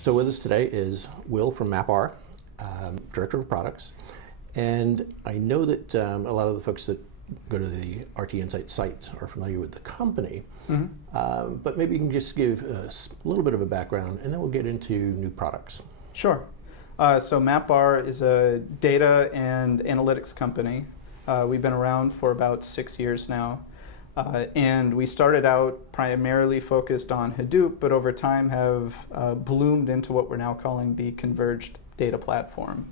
So with us today is Will from MapR, Director of Products. And I know that a lot of the folks that go to the RT Insight site are familiar with the company, but maybe you can just give us a little bit of a background and then we'll get into new products. Sure. So MapR is a data and analytics company. We've been around for about 6 years now. And we started out primarily focused on Hadoop, but over time have bloomed into what we're now calling the converged data platform.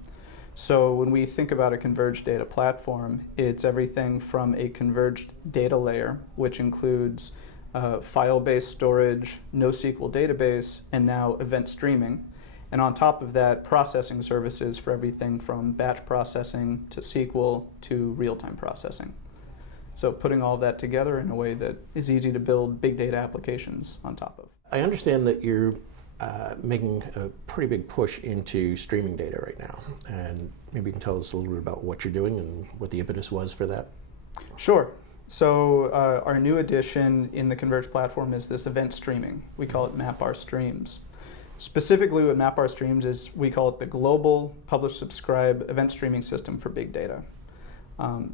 So when we think about a converged data platform, it's everything from a converged data layer, which includes file-based storage, NoSQL database, and now event streaming. And on top of that, processing services for everything from batch processing to SQL to real-time processing. So putting all of that together in a way that is easy to build big data applications on top of. I understand that you're making a pretty big push into streaming data right now. And maybe you can tell us a little bit about what you're doing and what the impetus was for that. Sure. So our new addition in the Converged platform is this event streaming. We call it MapR Streams. Specifically what MapR Streams is, we call it the global publish-subscribe event streaming system for big data.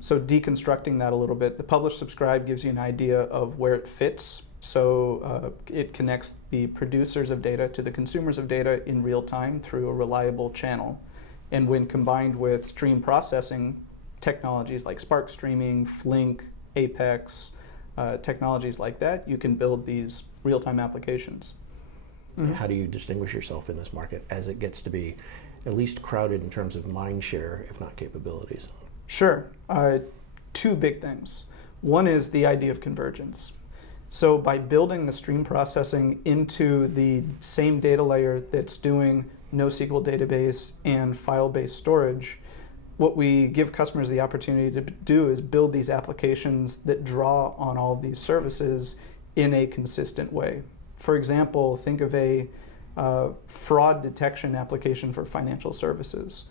So deconstructing that a little bit, the publish-subscribe gives you an idea of where it fits. So it connects the producers of data to the consumers of data in real time through a reliable channel. And when combined with stream processing technologies like Spark Streaming, Flink, Apex, technologies like that, you can build these real-time applications. How do you distinguish yourself in this market as it gets to be at least crowded in terms of mind share, if not capabilities? Sure. Two big things. One is the idea of convergence. So by building the stream processing into the same data layer that's doing NoSQL database and file-based storage, what we give customers the opportunity to do is build these applications that draw on all of these services in a consistent way. For example, think of a fraud detection application for financial services.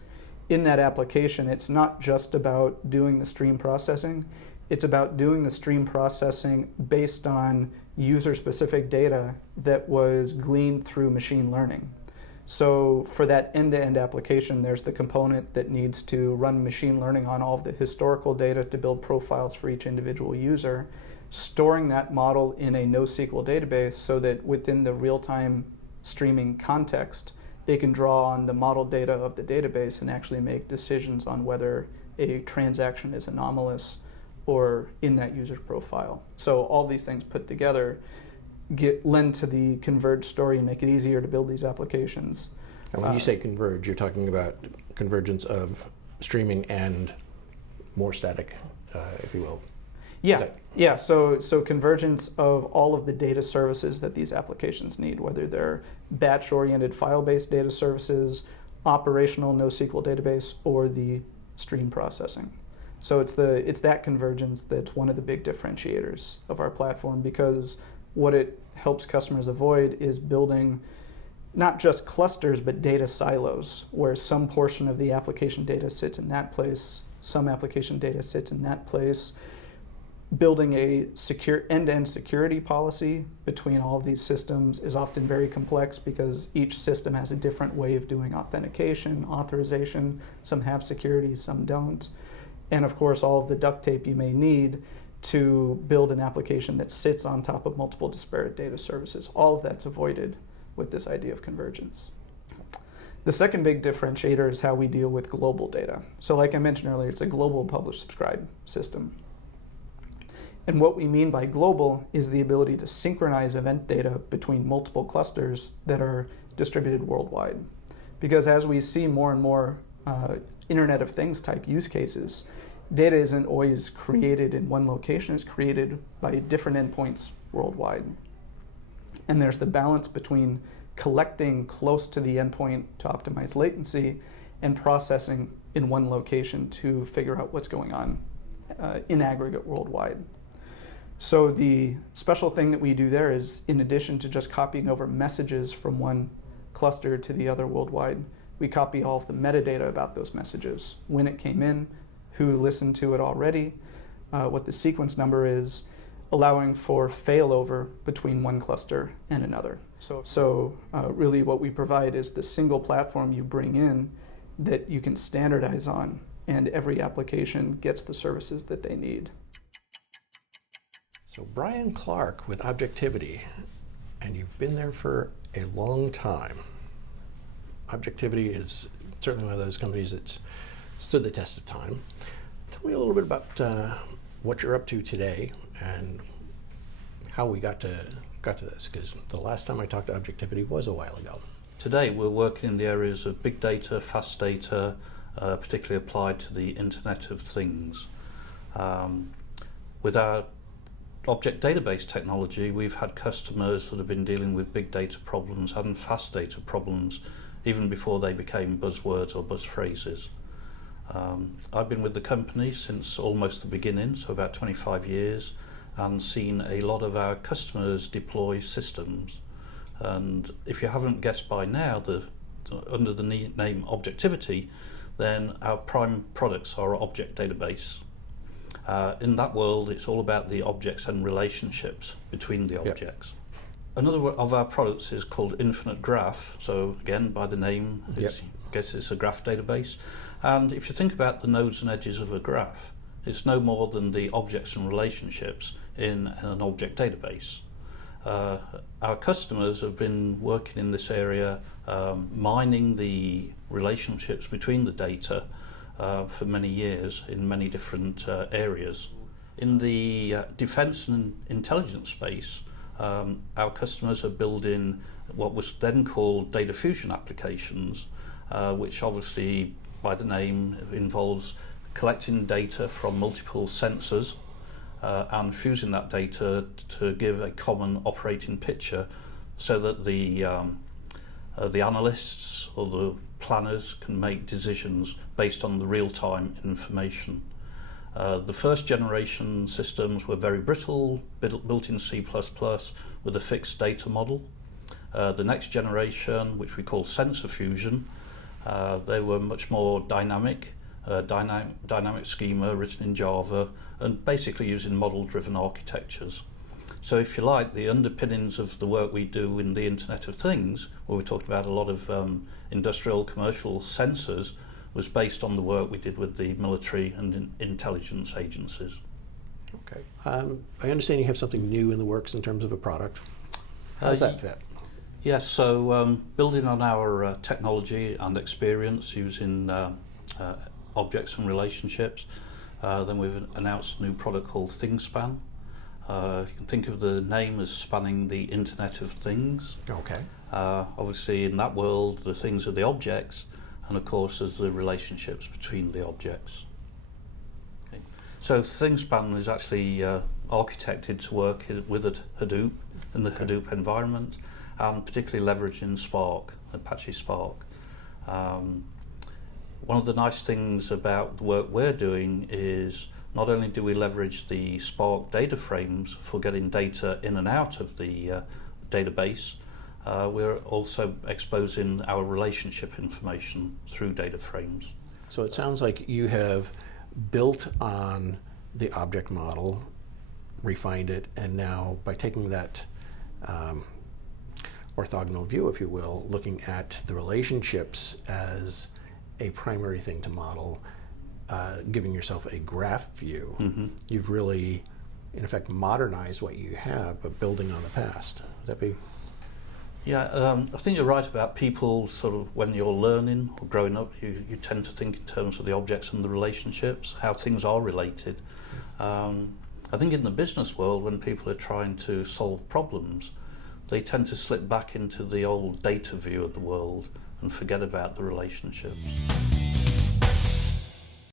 In that application, it's not just about doing the stream processing, it's about doing the stream processing based on user-specific data that was gleaned through machine learning. So for that end-to-end application, there's the component that needs to run machine learning on all of the historical data to build profiles for each individual user, storing that model in a NoSQL database so that within the real-time streaming context, they can draw on the model data of the database and actually make decisions on whether a transaction is anomalous or in that user profile. So all these things put together lend to the converged story and make it easier to build these applications. And when you say converge, you're talking about convergence of streaming and more static, if you will. Yeah. So convergence of all of the data services that these applications need, whether they're batch-oriented file-based data services, operational NoSQL database, or the stream processing. So it's that convergence that's one of the big differentiators of our platform, because what it helps customers avoid is building not just clusters, but data silos, where some portion of the application data sits in that place, some application data sits in that place. Building a secure end-to-end security policy between all of these systems is often very complex because each system has a different way of doing authentication, authorization. Some have security, some don't. And of course, all of the duct tape you may need to build an application that sits on top of multiple disparate data services. All of that's avoided with this idea of convergence. The second big differentiator is how we deal with global data. So like I mentioned earlier, it's a global publish-subscribe system. And what we mean by global is the ability to synchronize event data between multiple clusters that are distributed worldwide. Because as we see more and more Internet of Things type use cases, data isn't always created in one location, it's created by different endpoints worldwide. And there's the balance between collecting close to the endpoint to optimize latency and processing in one location to figure out what's going on in aggregate worldwide. So the special thing that we do there is, in addition to just copying over messages from one cluster to the other worldwide, we copy all of the metadata about those messages, when it came in, who listened to it already, what the sequence number is, allowing for failover between one cluster and another. So really what we provide is the single platform you bring in that you can standardize on, and every application gets the services that they need. So Brian Clark with Objectivity, and you've been there for a long time. Objectivity is certainly one of those companies that's stood the test of time. Tell me a little bit about what you're up to today and how we got to this, because the last time I talked to Objectivity was a while ago. Today we're working in the areas of big data, fast data, particularly applied to the Internet of Things. With our object database technology, we've had customers that have been dealing with big data problems and fast data problems even before they became buzzwords or buzz phrases. I've been with the company since almost the beginning, so about 25 years, and seen a lot of our customers deploy systems. And if you haven't guessed by now, under the name Objectivity, then our prime products are object database. In that world, it's all about the objects and relationships between the objects. Another of our products is called Infinite Graph. So again, by the name, I guess it's a graph database. And if you think about the nodes and edges of a graph, it's no more than the objects and relationships in an object database. Our customers have been working in this area, mining the relationships between the data for many years in many different areas. In the defense and intelligence space, our customers are building what was then called data fusion applications, which obviously by the name involves collecting data from multiple sensors and fusing that data to give a common operating picture so that the analysts or the planners can make decisions based on the real-time information. The first generation systems were very brittle, built in C++ with a fixed data model. The next generation, which we call sensor fusion, they were much more dynamic, dynamic schema written in Java and basically using model-driven architectures. So if you like, the underpinnings of the work we do in the Internet of Things, where we talked about a lot of industrial commercial sensors, was based on the work we did with the military and intelligence agencies. Okay. I understand you have something new in the works in terms of a product. How does that fit? Yes, so building on our technology and experience using objects and relationships, then we've announced a new product called ThingSpan. You can think of the name as spanning the Internet of Things. Okay. Obviously in that world the things are the objects, and of course there's the relationships between the objects. Okay. So ThingSpan is actually architected to work with Hadoop in the Hadoop environment, and particularly leveraging Spark, Apache Spark. One of the nice things about the work we're doing is not only do we leverage the Spark data frames for getting data in and out of the database, we're also exposing our relationship information through data frames. So it sounds like you have built on the object model, refined it, and now by taking that orthogonal view, if you will, looking at the relationships as a primary thing to model, giving yourself a graph view, you've really, in effect, modernized what you have, but building on the past. Would that be? Yeah, I think you're right about people sort of when you're learning or growing up, you tend to think in terms of the objects and the relationships, how things are related. I think in the business world, when people are trying to solve problems, they tend to slip back into the old data view of the world and forget about the relationships.